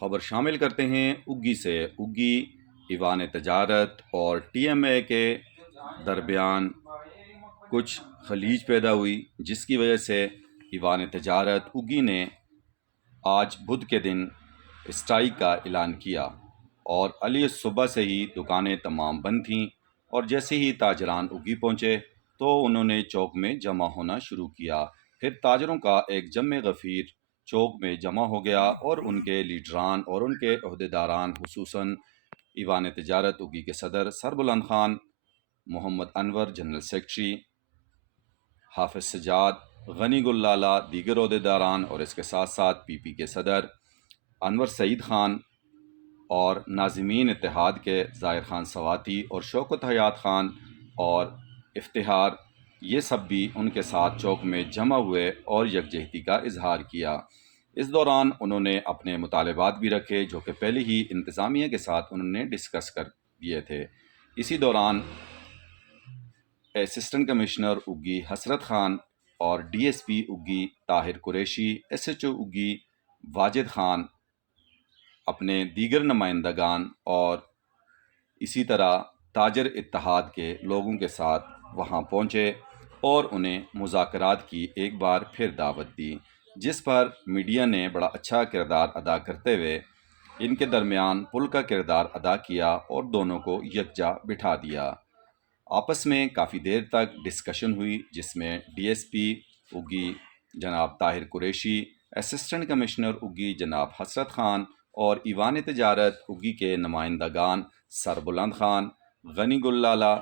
खबर शामिल करते हैं उग्गी से। उग्गी ईवान तजारत और टीएमए के दरमियान कुछ खलीज पैदा हुई, जिसकी वजह से ईवान तजारत उग्गी ने आज बुध के दिन स्ट्राइक का ऐलान किया और अली सुबह से ही दुकानें तमाम बंद थीं। और जैसे ही ताजरान उग्गी पहुंचे तो उन्होंने चौक में जमा होना शुरू किया। फिर ताजरों का एक जम गफ़ीर चौक में जमा हो गया और उनके लीडरान और उनके अहदेदारान, हुसूसन ईवान तजारत उग्गी के सदर सरबुलंद खान, मोहम्मद अनवर जनरल सेक्रेटरी, हाफिज सजाद, गनी गुल्लाला, दीगर अहदेदारान और इसके साथ साथ पीपी के सदर अनवर सईद खान और नाज़मीन इत्तेहाद के ज़ाहिर खान सवाती और शौकत हयात खान और इफ्तिहार, ये सब भी उनके साथ चौक में जमा हुए और यकजहती का इजहार किया। इस दौरान उन्होंने अपने मुतालबात भी रखे, जो कि पहले ही इंतज़ामिया के साथ उन्होंने डिस्कस कर दिए थे। इसी दौरान असिस्टेंट कमिश्नर उग्गी हसरत खान और डीएसपी उग्गी ताहिर कुरैशी, एसएचओ उग्गी वाजिद खान अपने दीगर नुमाइंदगान और इसी तरह ताजर इत्तेहाद के लोगों के साथ वहां पहुंचे और उन्हें मुज़ाकरात की एक बार फिर दावत दी, जिस पर मीडिया ने बड़ा अच्छा किरदार अदा करते हुए इनके दरमियान पुल का किरदार अदा किया और दोनों को यकजा बिठा दिया। आपस में काफ़ी देर तक डिस्कशन हुई, जिसमें डीएसपी उग्गी जनाब ताहिर कुरैशी, असिस्टेंट कमिश्नर उग्गी जनाब हसरत खान और ईवान तजारत उग्गी के नुमाइंदगान सरबुलंद खान, गनी गुल्लाला,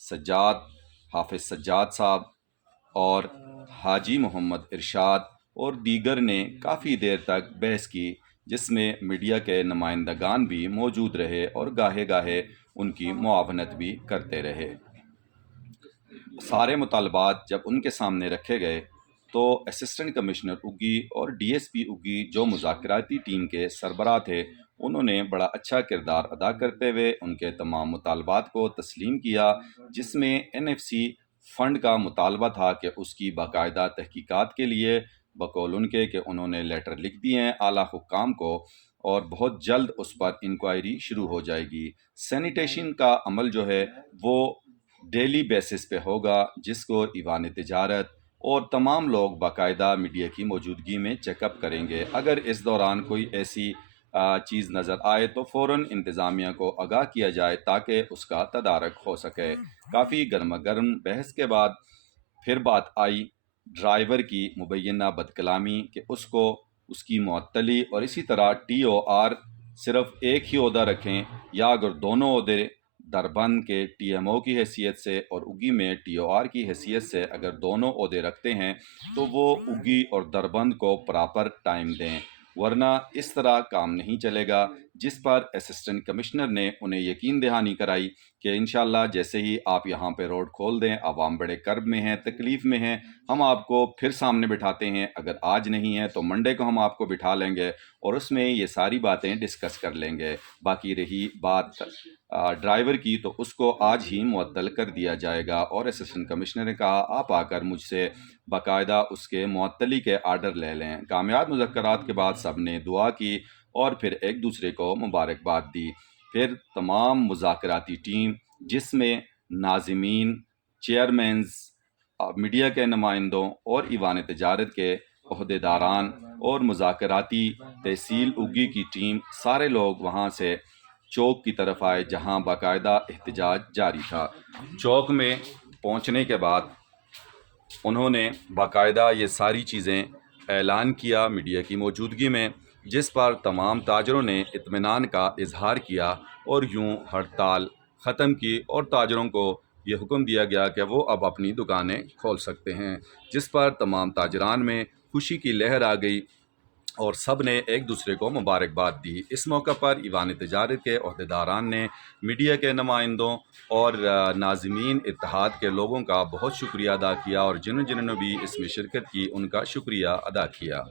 सज्जाद, हाफिज सज्जाद साहब और हाजी मोहम्मद इरशाद और दीगर ने काफ़ी देर तक बहस की, जिसमें मीडिया के नुमाइंदगान भी मौजूद रहे और गाहे गाहे उनकी मुआवनत भी करते रहे। सारे मुतालबात जब उनके सामने रखे गए तो असिस्टेंट कमिश्नर उग्गी और डीएसपी उग्गी, जो मुज़ाकराती टीम के सरबराह थे, उन्होंने बड़ा अच्छा किरदार अदा करते हुए उनके तमाम मुतालबात को तस्लीम किया, जिसमें एनएफसी फ़ंड का मुतालबा था कि उसकी बाकायदा तहकीकात के लिए बकौल उनके कि उन्होंने लेटर लिख दिए हैं आला हुक्काम को और बहुत जल्द उस पर इंक्वायरी शुरू हो जाएगी। सैनिटेशन का अमल जो है वो डेली बेसिस पे होगा, जिसको ईवान तिजारत और तमाम लोग बाकायदा मीडिया की मौजूदगी में चेकअप करेंगे। अगर इस दौरान कोई ऐसी चीज़ नज़र आए तो फ़ौरन इंतज़ामिया को आगाह किया जाए ताकि उसका तदारक हो सके। काफ़ी गर्मा गर्म बहस के बाद फिर बात आई ड्राइवर की मुबैना बदकलामी कि उसको उसकी मुअत्तली और इसी तरह टीओआर सिर्फ एक ही ओहदा रखें, या अगर दोनों ओहदे दरबंद के टीएमओ की हैसियत से और उग्गी में टीओआर की हैसियत से अगर दोनों ओहदे रखते हैं तो वो उग्गी और दरबंद को प्रॉपर टाइम दें, वरना इस तरह काम नहीं चलेगा। जिस पर असिस्टेंट कमिश्नर ने उन्हें यकीन दहानी कराई कि इंशाल्लाह जैसे ही आप यहाँ पे रोड खोल दें, आवाम बड़े कर्ब में हैं, तकलीफ़ में हैं, हम आपको फिर सामने बिठाते हैं। अगर आज नहीं है तो मंडे को हम आपको बिठा लेंगे और उसमें ये सारी बातें डिस्कस कर लेंगे। बाकी रही बात ड्राइवर की, तो उसको आज ही मुअत्तल कर दिया जाएगा। और असिस्टेंट कमिश्नर ने कहा आप आकर मुझसे बाकायदा उसके मुअत्तली के आर्डर ले लें। कामयाब मुज़ाकरात के बाद सब ने दुआ की और फिर एक दूसरे को मुबारकबाद दी। फिर तमाम मुज़ाकराती टीम, जिसमें नाज़िमीन, चेयरमैन्स, मीडिया के नुमाइंदों और ईवान तजारत के अहदेदारान और मुज़ाकराती तहसील उग्गी की टीम, सारे लोग वहाँ से चौक की तरफ आए जहाँ बाकायदा एहतजाज जारी था। चौक में पहुँचने के बाद उन्होंने बाकायदा ये सारी चीज़ें ऐलान किया मीडिया की मौजूदगी में, जिस पर तमाम ताजरों ने इत्मीनान का इजहार किया और यूं हड़ताल ख़त्म की और ताजरों को ये हुक्म दिया गया कि वो अब अपनी दुकानें खोल सकते हैं, जिस पर तमाम ताजरान में खुशी की लहर आ गई और सब ने एक दूसरे को मुबारकबाद दी। इस मौका पर ईवान तजारत के अहदेदारान ने मीडिया के नुमाइंदों और नाज़मीन इत्तेहाद के लोगों का बहुत शुक्रिया अदा किया और जिन्होंने भी इसमें शिरकत की उनका शुक्रिया अदा किया।